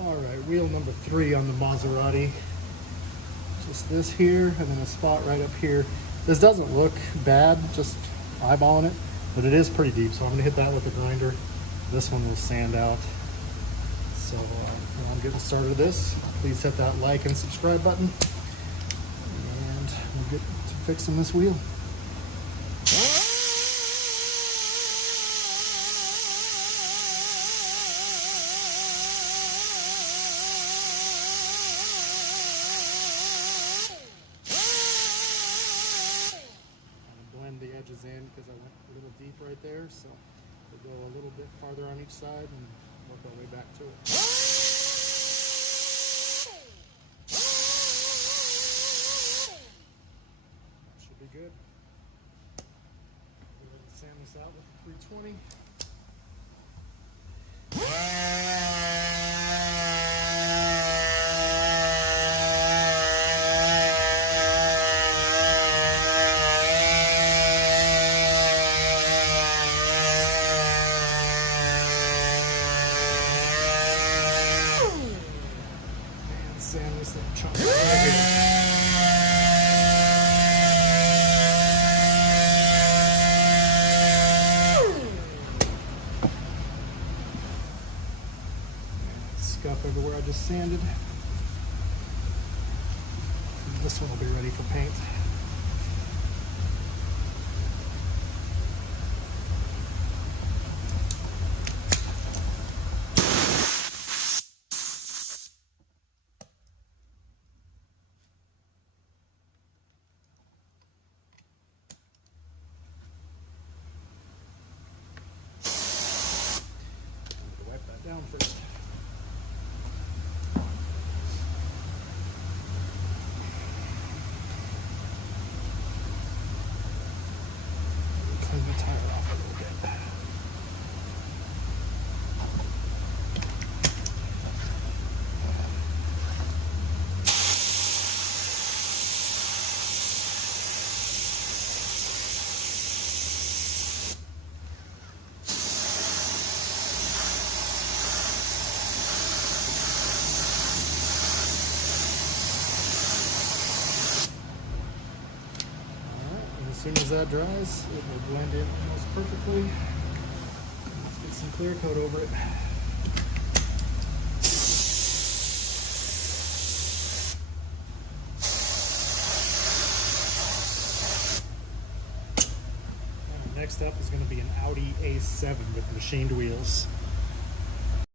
All right, wheel number 3 on the Maserati. Just this here, and then a spot right up here. This doesn't look bad, just eyeballing it, but it is pretty deep, so I'm gonna hit that with a grinder. This one will sand out. So while I'm getting started with this, please hit that like and subscribe button, and we'll get to fixing this wheel. Blend the edges in because I went a little deep right there, so we'll go a little bit farther on each side and work our way back to it. That should be good. We're going to sand this out with a 320. Sand this little chunk right here. Scuff everywhere I just sanded. This one will be ready for paint. Wipe that down first. Clean the tire off a little bit. As soon as that dries, it will blend in almost perfectly. Let's get some clear coat over it. And next up is going to be an Audi A7 with machined wheels.